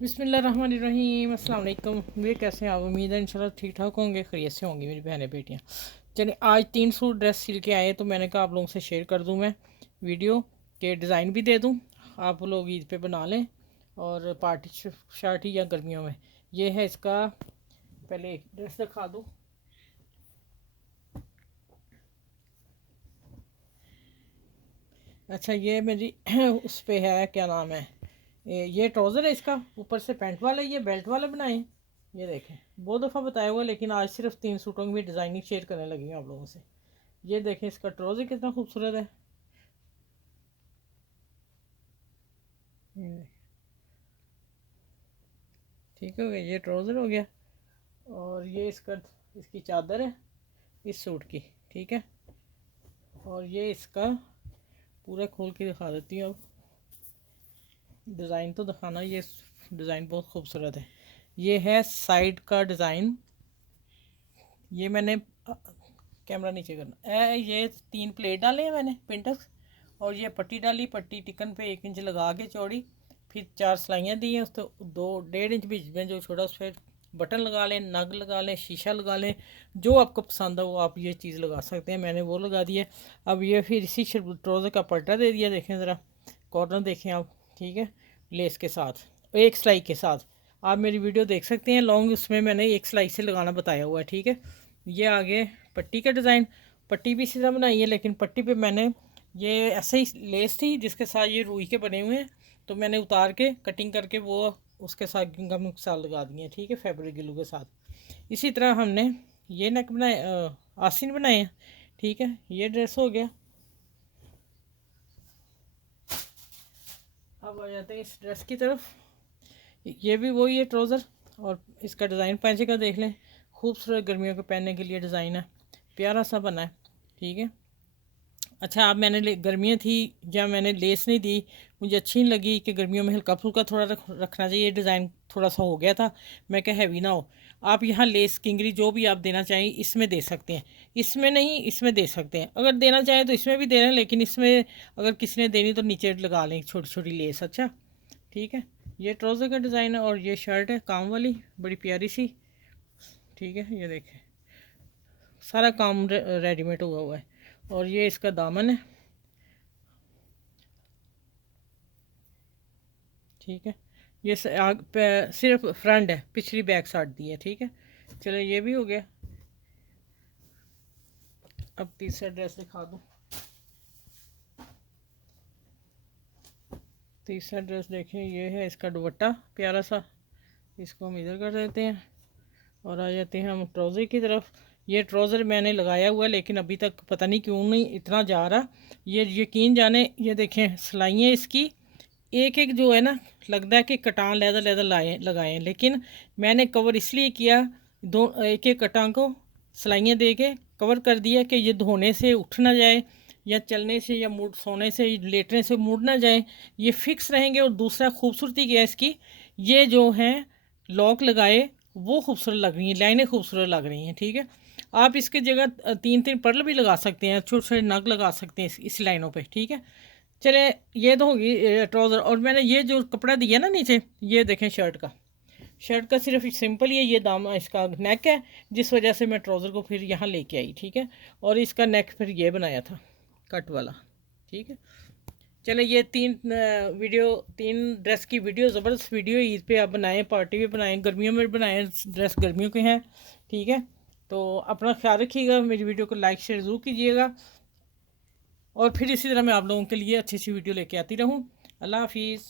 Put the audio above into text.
बिस्मिल्लाहिर्रहमानिर्रहीम, अस्सलाम वालेकुम। वे कैसे हैं आप? उम्मीद है इंशाल्लाह ठीक ठाक होंगे, खैरियत से होंगी मेरी बहनें बेटियां। चलिए, आज 3 सूट ड्रेस सिल के आए तो मैंने कहा आप लोगों से शेयर कर दूं मैं वीडियो के डिज़ाइन भी दे दूं, आप लोग ईद पे बना लें और पार्टी शार्टी या गर्मियों में। ये है इसका, पहले एक ड्रेस दिखा दूँ। अच्छा, ये मेरी उस पे है, क्या नाम है, ये ट्राउज़र है इसका, ऊपर से पैंट वाला, ये बेल्ट वाला बनाए। ये देखें, बहुत दफ़ा बताया हुआ, लेकिन आज सिर्फ 3 सूटों की भी डिज़ाइनिंग शेयर करने लगी हूँ आप लोगों से। ये देखें, इसका ट्राउज़र कितना खूबसूरत है। ये देखें, ठीक हो गया, ये ट्राउज़र हो गया। और ये इसका, इसकी चादर है इस सूट की, ठीक है। और ये इसका पूरा खोल के दिखा देती हूँ अब। डिज़ाइन तो दिखाना, ये डिज़ाइन बहुत खूबसूरत है। ये है साइड का डिज़ाइन। ये मैंने कैमरा नीचे करना ये 3 प्लेट डाले हैं मैंने पिंटस, और ये पट्टी डाली, पट्टी टिकन पे 1 इंच लगा के चौड़ी, फिर 4 सिलाइयाँ दी हैं, उस तो 2 1.5 इंच बीच में जो छोटा, उस पर बटन लगा लें, नग लगा लें, शीशा लगा लें, जो आपको पसंद है वो आप ये चीज़ लगा सकते हैं। मैंने वो लगा दिया। अब ये फिर इसी ट्राउज़र का पल्टा दे दिया, देखें ज़रा, कॉर्नर देखें आप, ठीक है, लेस के साथ, एक सिलाई के साथ। आप मेरी वीडियो देख सकते हैं लॉन्ग, उसमें मैंने एक सिलाई से लगाना बताया हुआ है, ठीक है। ये आगे पट्टी का डिज़ाइन, पट्टी भी सीधा बनाई है, लेकिन पट्टी पे मैंने ये ऐसे ही लेस थी जिसके साथ ये रुई के बने हुए हैं, तो मैंने उतार के कटिंग करके वो उसके साथ गम के साथ लगा दिए हैं, ठीक है, फैब्रिक ग्लू के साथ। इसी तरह हमने ये नेक बनाए, आस्तीन बनाए हैं, ठीक है। ये ड्रेस हो गया। अब आ जाते हैं इस ड्रेस की तरफ। ये भी वही है ट्राउज़र, और इसका डिज़ाइन पैंचे का देख लें, खूबसूरत गर्मियों के पहनने के लिए डिज़ाइन है, प्यारा सा बना है, ठीक है। अच्छा, अब मैंने गर्मियाँ थी या मैंने लेस नहीं दी, मुझे अच्छी नहीं लगी कि गर्मियों में हल्का फुल्का थोड़ा रखना चाहिए, डिज़ाइन थोड़ा सा हो गया था, मैं क्या हैवी ना हो। आप यहाँ लेस किंगरी जो भी आप देना चाहें इसमें दे सकते हैं, इसमें नहीं, इसमें दे सकते हैं। अगर देना चाहें तो इसमें भी दे रहे हैं, लेकिन इसमें अगर किसी ने देनी तो नीचे लगा लें छोटी छोटी लेस। अच्छा, ठीक है। ये ट्राउज़र का डिज़ाइन है और ये शर्ट है काम वाली, बड़ी प्यारी सी, ठीक है। ये देखें, सारा काम रेडीमेड हुआ हुआ है। और ये इसका दामन है, ठीक है। ये सिर्फ फ्रंट है, पिछली बैक साइड दी है, ठीक है। चलो, ये भी हो गया। अब तीसरा ड्रेस दिखा दूँ। तीसरा ड्रेस देखें, ये है इसका दुपट्टा प्यारा सा, इसको हम इधर कर देते हैं और आ जाते हैं हम ट्राउज़र की तरफ। ये ट्राउज़र मैंने लगाया हुआ है, लेकिन अभी तक पता नहीं क्यों नहीं इतना जा रहा, ये यकीन जाने। ये देखें सिलाइयाँ इसकी, एक एक जो है ना, लगता है कि कटान लैदर लैदर लगाए हैं, लेकिन मैंने कवर इसलिए किया, दो एक एक कटान को सिलाइयाँ दे के कवर कर दिया कि ये धोने से उठ ना जाए, या चलने से, या मुड़ सोने से, लेटने से मुड़ ना जाए, ये फिक्स रहेंगे। और दूसरा खूबसूरती क्या है इसकी, ये जो हैं लॉक लगाए वो खूबसूरत लग रही हैं, लाइनें खूबसूरत लग रही हैं, ठीक है। आप इसके जगह 3 3 पर्ल भी लगा सकते हैं, छोटे छोटे नग लगा सकते हैं इस लाइनों पे, ठीक है। चले, ये तो होगी ट्राउज़र। और मैंने ये जो कपड़ा दिया ना नीचे, ये देखें शर्ट का, शर्ट का सिर्फ सिंपल ये दाम इसका नेक है, जिस वजह से मैं ट्राउज़र को फिर यहाँ लेके आई, ठीक है। और इसका नेक फिर ये बनाया था कट वाला, ठीक है। चले, ये 3 ड्रेस की वीडियो, ज़बरदस्त वीडियो, ईद पे आप बनाएं, पार्टी में बनाएं, गर्मियों में बनाएं, ड्रेस गर्मियों के हैं, ठीक है। तो अपना ख्याल रखिएगा, मेरी वीडियो को लाइक शेयर ज़रूर कीजिएगा, और फिर इसी तरह मैं आप लोगों के लिए अच्छी अच्छी वीडियो लेके आती रहूँ। अल्लाह हाफिज़।